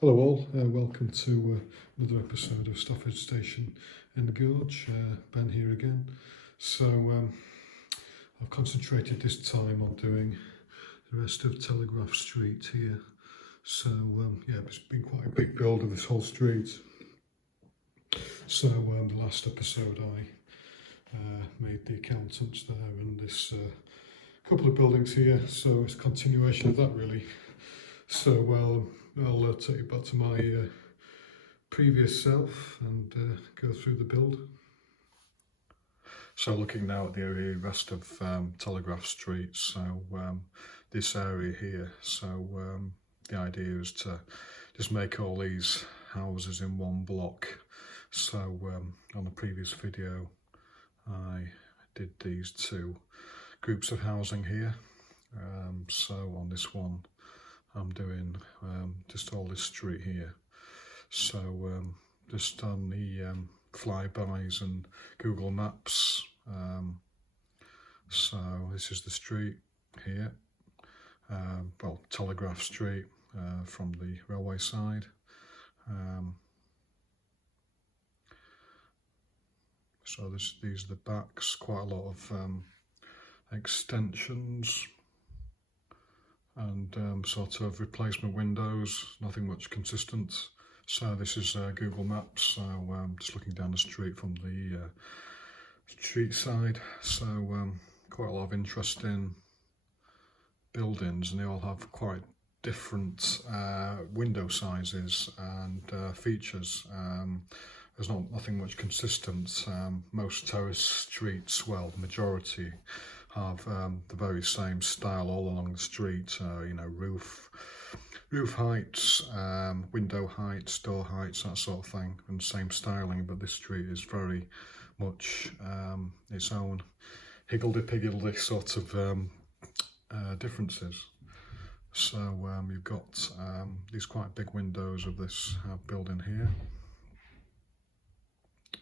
Hello all, welcome to another episode of Stafford Station in the Gorge. Ben here again. I've concentrated this time on doing the rest of Telegraph Street here. Yeah, it's been quite a big build of this whole street. The last episode I made the accountants there and this couple of buildings here, so it's a continuation of that really. I'll take you back to my previous self and go through the build. So looking now at the rest of Telegraph Street, this area here, the idea is to just make all these houses in one block. On the previous video I did these two groups of housing here, on this one I'm doing just all this street here. Just on the flybys and Google Maps, this is the street here, Telegraph Street from the railway side. These are the backs, quite a lot of extensions and sort of replacement windows, nothing much consistent. So this is Google Maps, just looking down the street from the street side. Quite a lot of interesting buildings, and they all have quite different window sizes and features. There's nothing much consistent. Most terrace streets, well, the majority, have the very same style all along the street. Roof heights, window heights, door heights, that sort of thing, and same styling. But this street is very much its own higgledy-piggledy sort of differences. You've got these quite big windows of this building here.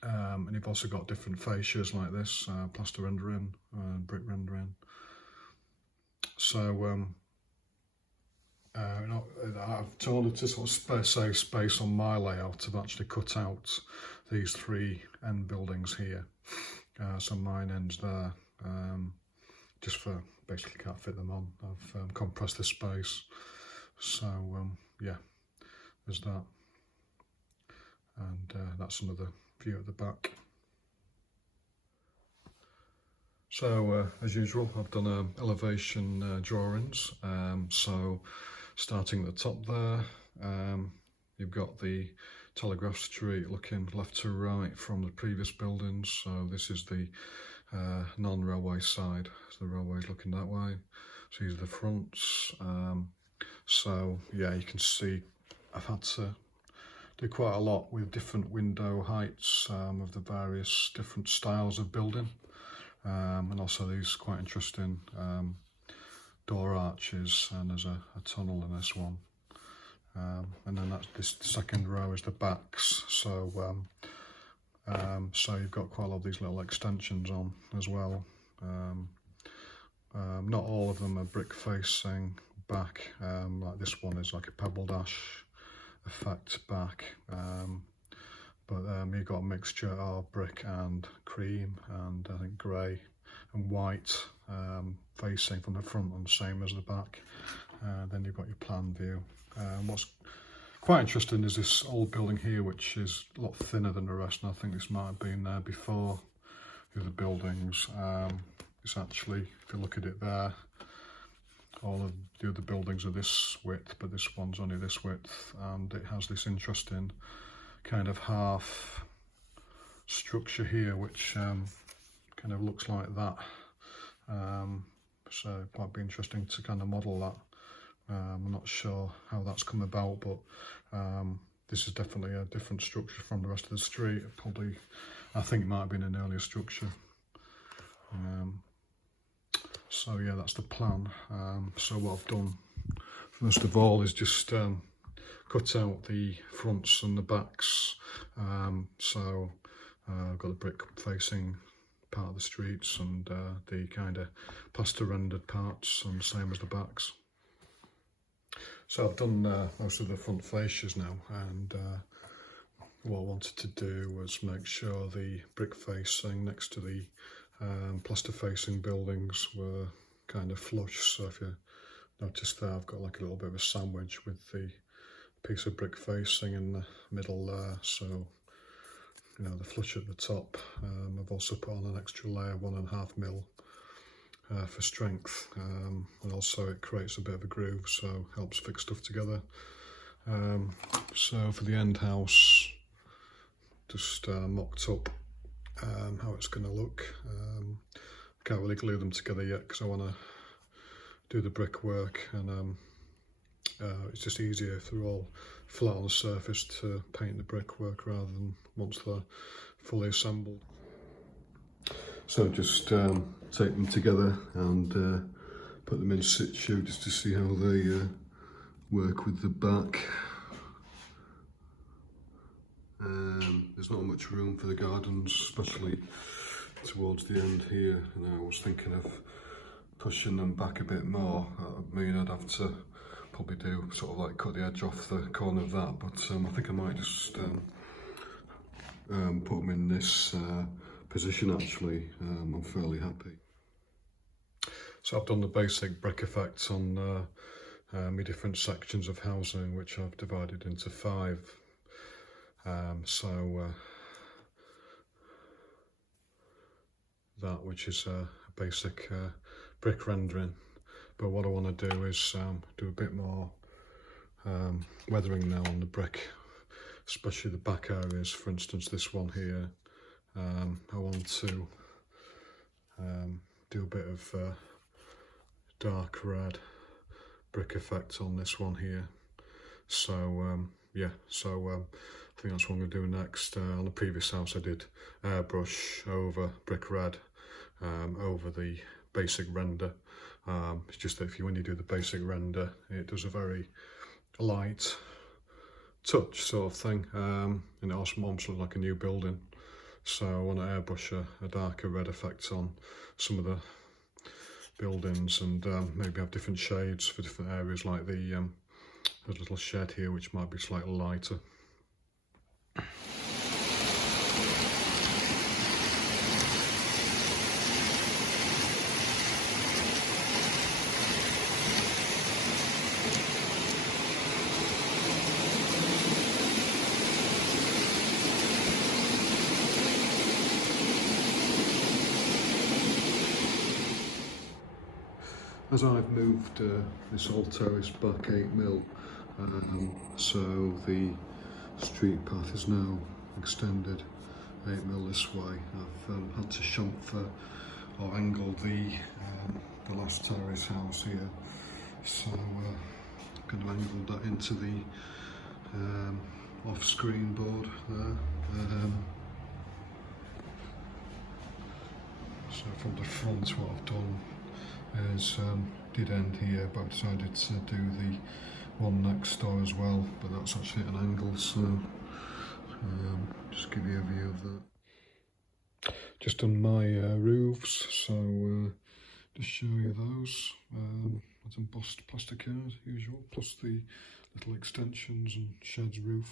And you've also got different fascias like this, plaster rendering, brick rendering. I've told to sort of save space on my layout. I've actually cut out these three end buildings here. Mine ends there, just for basically can't fit them on. I've compressed the space. Yeah, there's that. And that's another view at the back. As usual, I've done elevation drawings. Starting at the top there, you've got the Telegraph Street looking left to right from the previous buildings. So this is the non-railway side, so the railway's looking that way. So these are the fronts. Yeah, you can see I've had to do quite a lot with different window heights of the various different styles of building, and also these quite interesting door arches, and there's a tunnel in this one, and then this second row is the backs. So you've got quite a lot of these little extensions on as well. Not all of them are brick facing back, like this one is like a pebble dash effect back, but you've got a mixture of brick and cream and I think grey and white facing from the front and the same as the back. Then you've got your plan view. What's quite interesting is this old building here, which is a lot thinner than the rest, and I think this might have been there before the other buildings. It's actually, if you look at it there, all of the other buildings are this width, but this one's only this width, and it has this interesting kind of half structure here, which kind of looks like that. So it might be interesting to kind of model that. I'm not sure how that's come about, but this is definitely a different structure from the rest of the street. I think it might have been an earlier structure. Yeah, that's the plan. What I've done first of all is just cut out the fronts and the backs. I've got the brick facing part of the streets and the kind of plaster rendered parts, and same as the backs. So I've done most of the front fascias now, and what I wanted to do was make sure the brick facing next to the plaster facing buildings were kind of flush. So if you notice there, I've got like a little bit of a sandwich with the piece of brick facing in the middle there, so you know, the flush at the top. I've also put on an extra layer, 1.5mm for strength, and also it creates a bit of a groove, so helps fix stuff together. So for the end house, just mocked up how it's going to look. I can't really glue them together yet because I want to do the brickwork, and it's just easier if they're all flat on the surface to paint the brickwork rather than once they're fully assembled. So just take them together and put them in situ just to see how they work with the back. There's not much room for the gardens, especially towards the end here, and I was thinking of pushing them back a bit more. I mean, I'd have to probably do sort of like cut the edge off the corner of that, but I think I might just put them in this position actually. I'm fairly happy. So I've done the basic brick effects on my different sections of housing, which I've divided into 5. That which is a basic brick rendering, but what I want to do is do a bit more weathering now on the brick, especially the back areas. For instance, this one here, I want to do a bit of dark red brick effect on this one here. So yeah, I think that's what I'm going to do next. On the previous house I did airbrush over brick red over the basic render. It's just that when you do the basic render, it does a very light touch sort of thing, and it also looks like a new building. So I want to airbrush a darker red effect on some of the buildings, and maybe have different shades for different areas, like the little shed here, which might be slightly lighter. As I've moved this old terrace back 8mm, so the street path is now extended 8mm this way. I've had to chamfer or angle the last terrace house here, so I'm going to angle that into the off-screen board there. So from the front, what I've done is did end here, but I decided to do the one next door as well, but that's actually at an angle, so just give you a view of that. Just on my roofs, so just show you those. That's embossed plasticade usual, plus the little extensions and sheds roofs.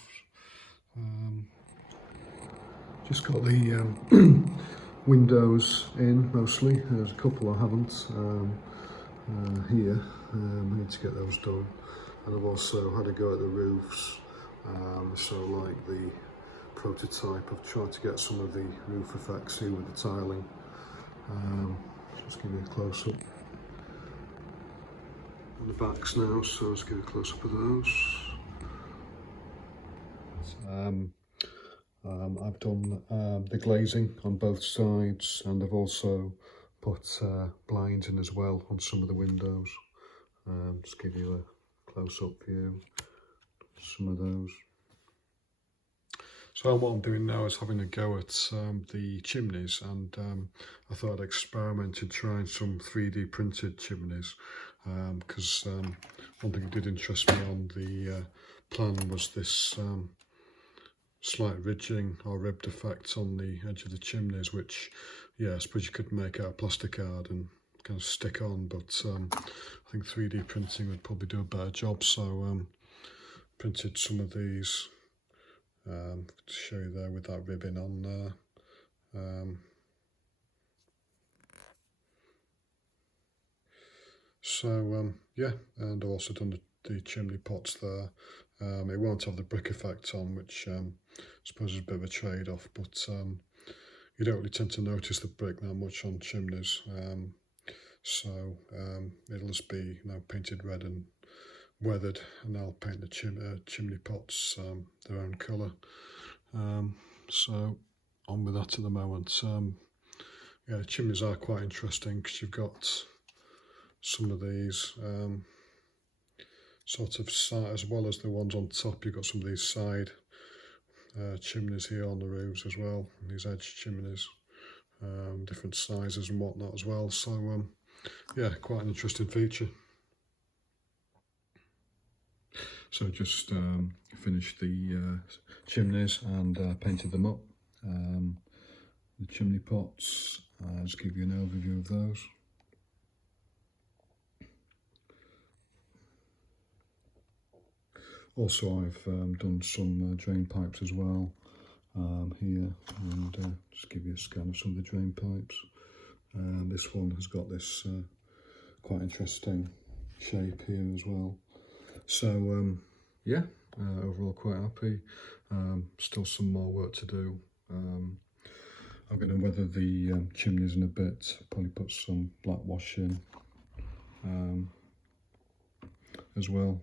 Just got the windows in mostly. There's a couple I haven't here. I need to get those done, and I've also had a go at the roofs. So like the prototype, I've tried to get some of the roof effects here with the tiling. Just give you a close up on the backs now, so let's give a close up of those. I've done the glazing on both sides, and I've also put blinds in as well on some of the windows. Just give you a close-up view of some of those. So what I'm doing now is having a go at the chimneys, and I thought I'd experiment in trying some 3D printed chimneys, because one thing that did interest me on the plan was this slight ridging or ribbed effect on the edge of the chimneys, which, yeah, I suppose you could make out of plasticade and kind of stick on, but I think 3D printing would probably do a better job, so printed some of these to show you there with that ribbon on there. Yeah, and I've also done the chimney pots there. It won't have the brick effect on, which I suppose is a bit of a trade-off, but you don't really tend to notice the brick that much on chimneys. It'll just be painted red and weathered, and I'll paint the chimney pots their own colour. So on with that at the moment. Yeah, the chimneys are quite interesting because you've got some of these sort of side, as well as the ones on top, you've got some of these side chimneys here on the roofs as well, these edge chimneys, different sizes and whatnot as well. So yeah, quite an interesting feature. So just finished the chimneys and painted them up. The chimney pots, I'll just give you an overview of those. Also, I've done some drain pipes as well here, and just give you a scan of some of the drain pipes. This one has got this quite interesting shape here as well. So yeah, overall quite happy. Still some more work to do. I'm going to weather the chimneys in a bit, probably put some black wash in as well.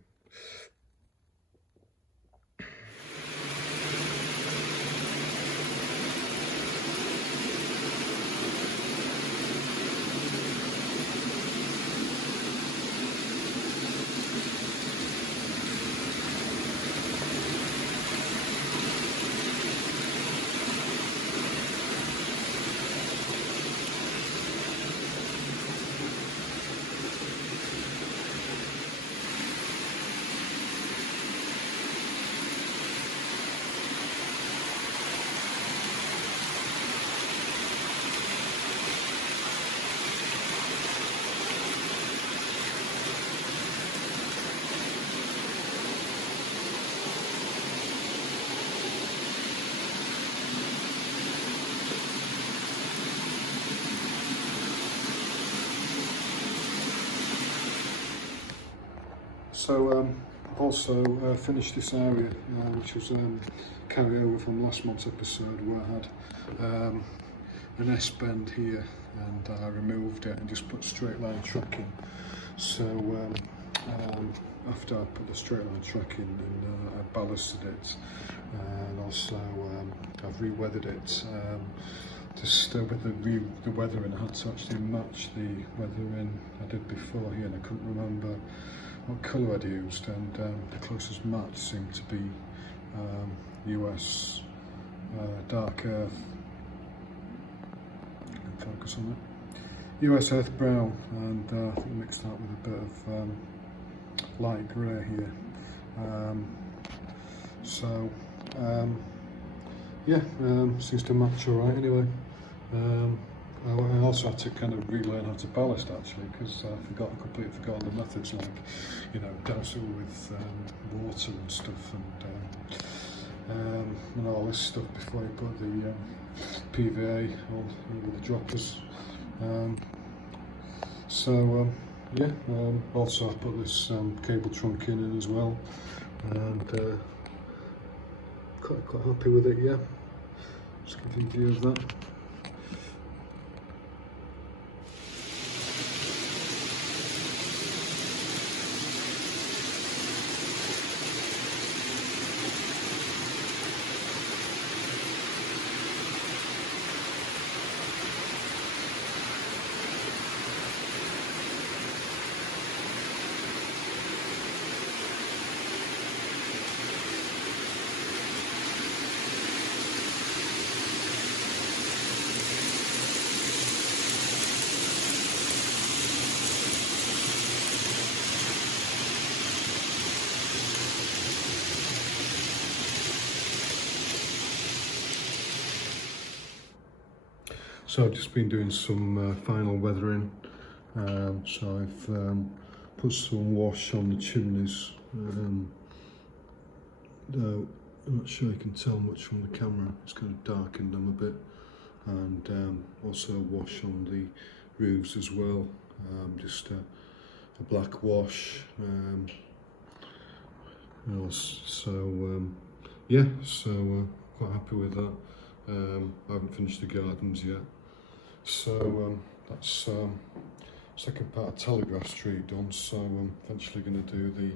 So I've also finished this area, which was carry over from last month's episode, where I had an S-bend here, and I removed it and just put straight line track in. So after I put the straight line track in, and I ballasted it, and also I've re-weathered it. Just with the weathering, I had to actually match the weathering I did before here, and I couldn't remember what colour I'd used, and the closest match seemed to be US dark earth. Focus on it. US earth brown, and I think mixed that with a bit of light grey here. Yeah, seems to match all right anyway. I also had to kind of relearn how to ballast actually, because I completely forgotten the methods, like, you know, douse it with water and stuff, and all this stuff before you put the PVA on with the droppers. Yeah, also I put this cable trunk in as well, and quite happy with it. Yeah, just give you a view of that. So I've just been doing some final weathering So I've put some wash on the chimneys. Though I'm not sure you can tell much from the camera, it's kind of darkened them a bit, and also wash on the roofs as well, just a black wash, yeah, so quite happy with that. I haven't finished the gardens yet, so that's second part of Telegraph Street done, so I'm eventually going to do the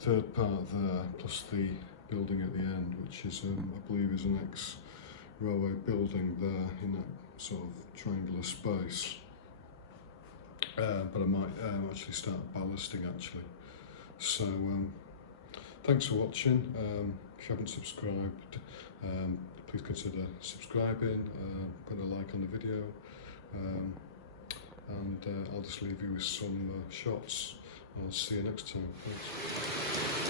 third part there, plus the building at the end, which is I believe is an ex-railway building there in that sort of triangular space. But I might actually start ballasting actually. So thanks for watching. If you haven't subscribed, please consider subscribing, putting a like on the video, and I'll just leave you with some shots. I'll see you next time. Thanks.